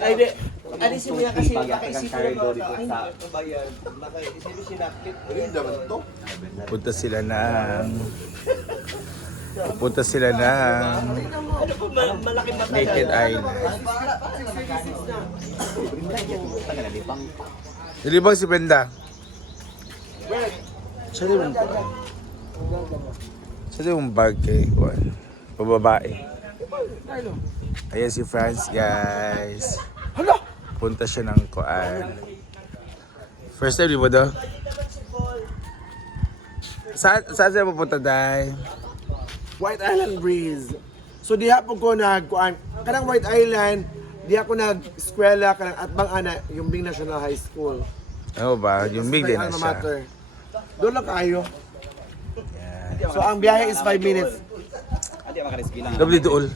Ay, di. Alisin mo yan kasi makaisipin ng mga tao. Ay, ito ba yan? Makaisipin sinakit. Punta sila ng Ano po malaking mata Naked Island. Hindi ba si Brenda? Siya din mong Siya din mong bag kay Juan. Pababae. Ayan si France, guys. Punta siya ng Kuan. First time, di ba daw? Saan siya pupunta, Day? White Island Breeze. So diha po ko nagkuan kanang White Island, diha ko nag-eskwela kanang Atbang Ana, yung Bing National High School. Ano ba? Yung big din na Alma siya. Mater. Doon lang kayo. So ang biyahe is 5 minutes. Adi makariski lang. Lovely dool.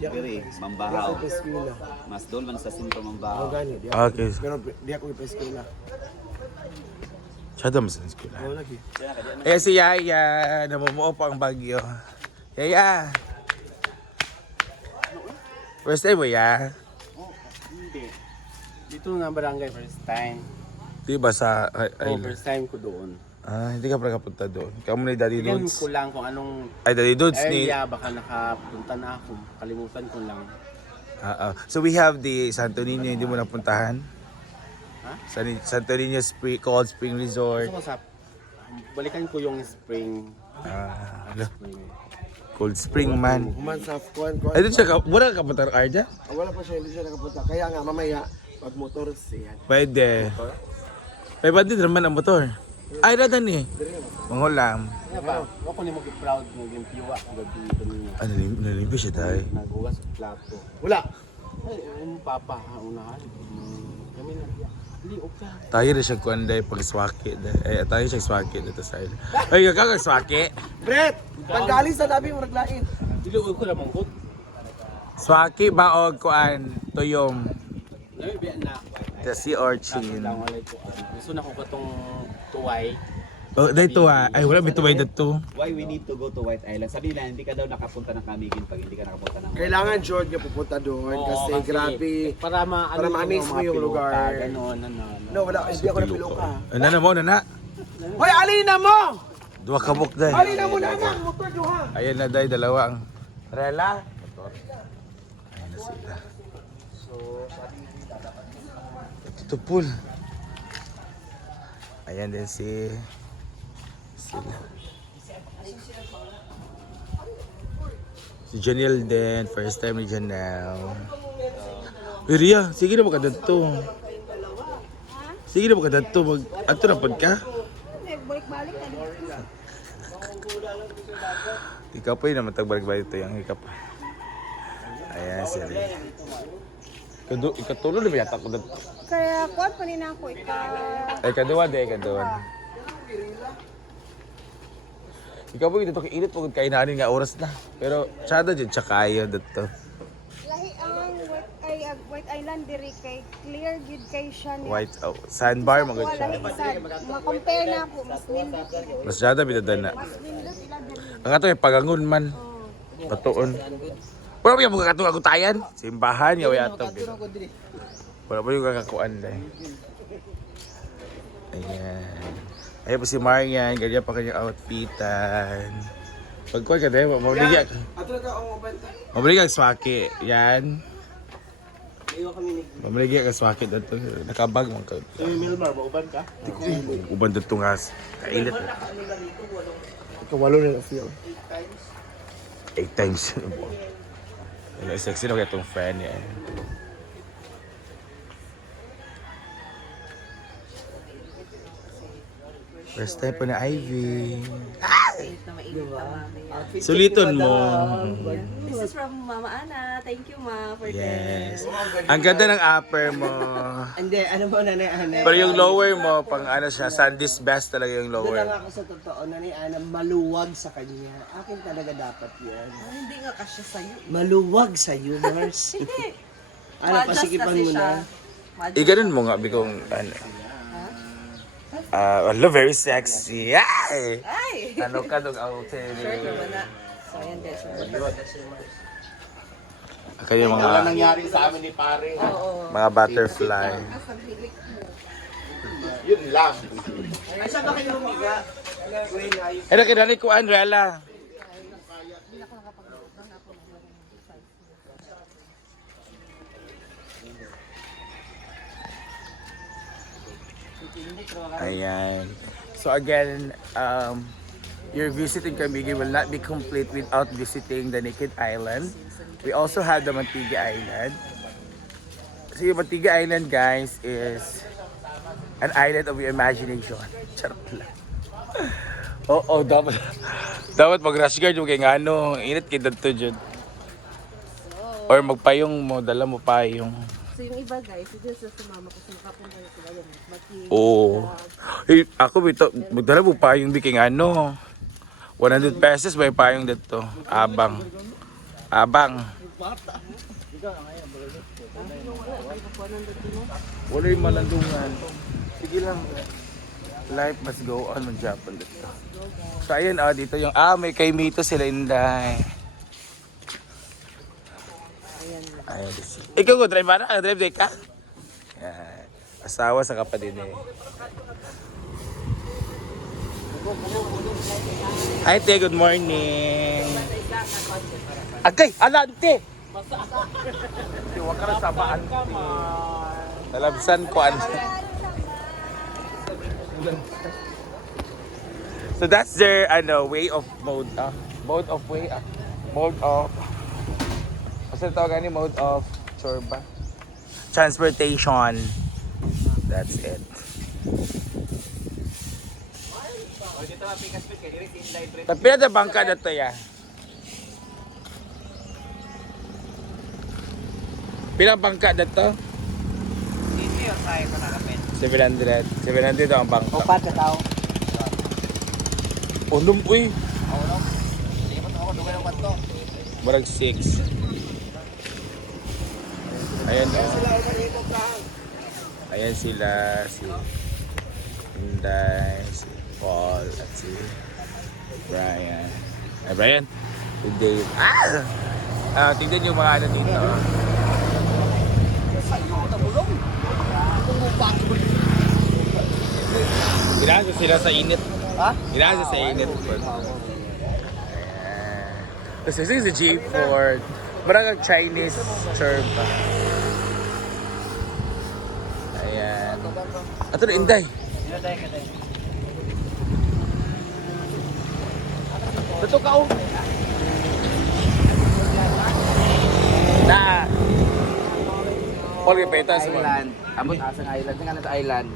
Diri, Mambahaw. Sa eskwela. Mas doon man sa sentro Oh, Mambahaw. gani. Okay. Pero diha ko ipa-eskwela. Siya daw mas school. Oh, lagi. Ayan si Yaya. Namumuo pa ang bagyo. Yaya. First time mo, ya? Hindi. Dito nga barangay first time. Di ba sa First time ko doon. hindi ka pala kapunta doon. Ikaw mo na yung Daddy Tignan Dudes. ko lang kung anong Ay, Daddy Dudes ni... area baka nakapunta na ako. Kalimutan ko lang. So we have the Santo Niño, hindi mo napuntahan? Ha? Santo Niño Cold Spring Resort. Gusto ko sa... Balikan ko yung spring. Spring. Cold Spring man. Human sa kuan. Ay, doon siya ka... Wala ka kapunta ng Arja? Wala pa siya, hindi siya nakapunta. Kaya nga mamaya pag motor siya. Pwede. May bandit naman ang motor. Ay, radan eh. Mangulam. Nga ba? Ako ni mo proud mo yung piwa. Gabi ito niya. Nalimpi siya tayo. Naghugas ng plato. Wala. Ay, papa, unahan. Kami na. Hindi, okay. Tayo rin siya kuanday pag swaki. Tayo siya swaki dito sa island. Ay, kakag swaki. Brett, panggaling sa labi mo naglain. Diluoy ko lamang ko. Swaki ba o kuan tuyom? Nabibiyan na. The sea urchin. Lang wala ko. Gusto na ko katong tuway. Oh, dito ay wala bituway dito. Why we need to go to White Island? Sabi nila, hindi ka daw nakapunta ng Camiguin pag hindi ka nakapunta ng Kailangan George nga pupunta doon kasi grabe. Para ma-amaze mo yung lugar. Ganon. No, wala. Hindi ako napiloka. Nana mo nana. Hoy, alina mo! Duwa ka buk day. Alina mo na nga, motor duha. Ayan na day dalawa ang rela. Ayan na sila. Ito pool. Ayan din sila. Si Janelle din, first time ni Janelle. Ria, sige na makadadto. Sige na makadadto. Ato na pod ka? Balik-balik na dito. Ikaw po yun naman tagbalik-balik ito yung hikap. Ayan sila. Ikatulo na ba yata ko dito? Kaya kuwan pa rin ako Ay, kaduwa de, kaduwa. Ikaw po dito kainit po kainanin nga oras na. Pero tsada dyan, tsaka ayaw dito. lahi ang White Island diri kay clear gid kay siya ni. White, sandbar, mga Wala siya. isa. Ma-compare na po mas nindot. Mas tsada bitadan na. Mas nindot ila diri. Ang ato yung pagangon man. Patuon. Wala pa yung mga katong agutayan. Simbahan, yaw yatog. Wala pa yung kakakuan dahil. Ayan. Ayan po si Marian, ganyan pa kanyang outfitan. Pagkuhan ka dahil, mabiligyan ka. Ato na ka ang mabenta. Mabiligyan ka swaki. Yan. Mabiligyan ka swaki dito. Nakabag mo ka. Milmar, mauban ka? Uban dito nga. Kailit. Kawalo na feel. 8 times. Ano, sexy na kaya itong friend niya. First time po na Ivy. Suliton mo. This is from Mama Ana. Thank you, Ma, for Yes. Ang ganda ng upper mo. Hindi, ano ba nanay Ana? Pero yung lower mo, pang ano siya, Sandy's best talaga yung Doon lower. lang ako sa totoo, nanay Ana, maluwag sa kanya. Akin talaga dapat yan. Hindi nga kasya sa'yo. Maluwag sa iyo, Mars. Hindi. Ano, pasikipan mo na. Ganun mo nga, bigong ano. Hello, very sexy. Ay! Ay! Ano ka dog out Short naman na. So, ayan din. Short. Kayo Wala mga, nangyari sa amin ni pare. mga butterfly. Yun lang. Ay, saan ba kayo humiga? Gwen, ayun. Ano kinari ko, Andrella? Ayan. So again, your visit in Camiguin will not be complete without visiting the Naked Island. We also have the Mantiga Island. So yung Mantiga Island, guys, is an island of your imagination. Charot lang. Oo, dapat mag-rush guard yung kay ano, init kay dito dyan. Or magpayong mo, dala mo payong. So yung iba guys, ito sa sumama ko sa makapunta na sila yun. Oo. Eh, ako bito, magdala mo payong di kay ano. 100 pesos may payong dito. Abang. Abang. Wala yung malandungan. Sige lang. Life must go on ng Japan dito. So ayun, dito yung, may kay Mito sila Inday. Ayan. Ikaw ko, drive ba na? Drive day ka? Yan. Asawa sa kapatid eh. Hi, te. Good morning. Agay! Alante! Huwag ka na sabaan. Nalabsan ko. So that's their way of mode of kasi tawag ni mode of chorba transportation. That's it. Tapi ada bangka dito ya. Pilang bangka dito? Dito yung tayo ko nakapin. 700. 700 daw ang bangka. Upat ka tao. Unom, uy. Ako, sige pa ako, dugan ng bato. Barag 6. Ayan o. Ayan sila. Si Inday, si Paul, at si Brian. Ay, Brian. Si Dave. Tignan yung mga ano dito. Ginasa sila sa init. Ha? Ginasa sa init. Ayan. Kasi this is the Jeep Ford. Marang Chinese churba. Ayan. Ato na, Inday. Dito tayo ka tayo. Ito ka, oh. Na. Paul, ipaita sa mga. Island. Abot asang island. Tingnan na sa island.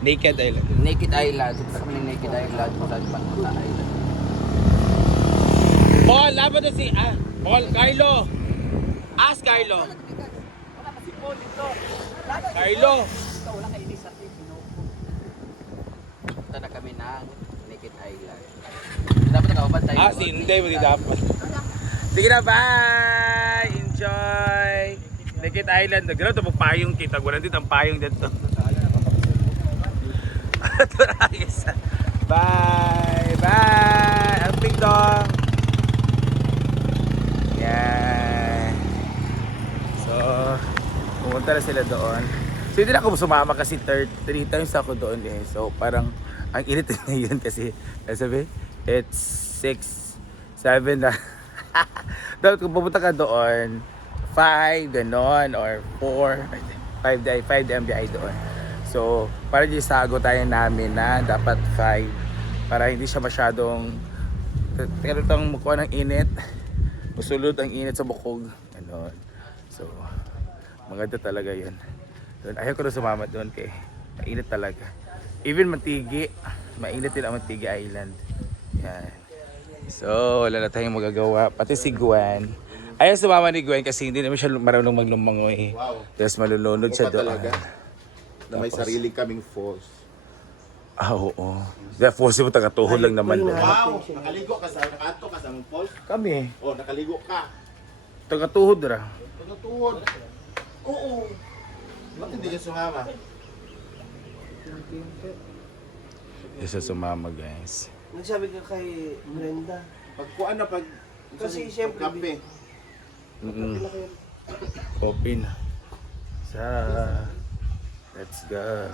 Naked Island. Naked Island. Ito kami ng Naked Island. Saan pa sa island? Paul, laban na si... Paul, Carlo. Ask Carlo. Carlo. Punta na kami ng Naked Island. Dapat nakababad tayo. Si Inday, hindi dapat. Sige na, bye! Enjoy! Naked Island. Nagano'n ito payong kita. Walang dito ang payong dito. Ito na, guys. Bye! Bye! Ang pingdong! Yan. So, pumunta na sila doon. So, hindi na ako sumama kasi 3 times ako doon eh. So, parang ang init na yun kasi sabi, it's 6, 7 na. Dapat kung pupunta ka doon, 5, ganon, or 4, 5 MBI doon. So, para di sago tayo namin na dapat 5 para hindi siya masyadong itong mukha ng init. Usulod ang init sa bukog. Ganon. So, maganda talaga yun. Doon, ayaw ko na sumama doon kay mainit talaga. Even Mantigi, mainit din ang Mantigi Island. Yan. So, wala na tayong magagawa. Pati si Gwen. Ayaw sumama ni Gwen kasi hindi naman siya marunong maglumangoy. Wow. Tapos malulunod siya doon. Talaga. Na may sarili kaming force. Oo. Kaya force mo tagatuhod lang naman doon. Wow! Nakaligo ka sa nakato ka sa mong force. Kami, Oh, nakaligo ka. tagatuhod ra. Pagkatuhod. Oo. Ba't hindi ka sumama? Hindi siya sumama, guys. Nagsabi ka kay Brenda. Pagkuan na pag... Kasi siyempre, kape. Open. Sa let's go.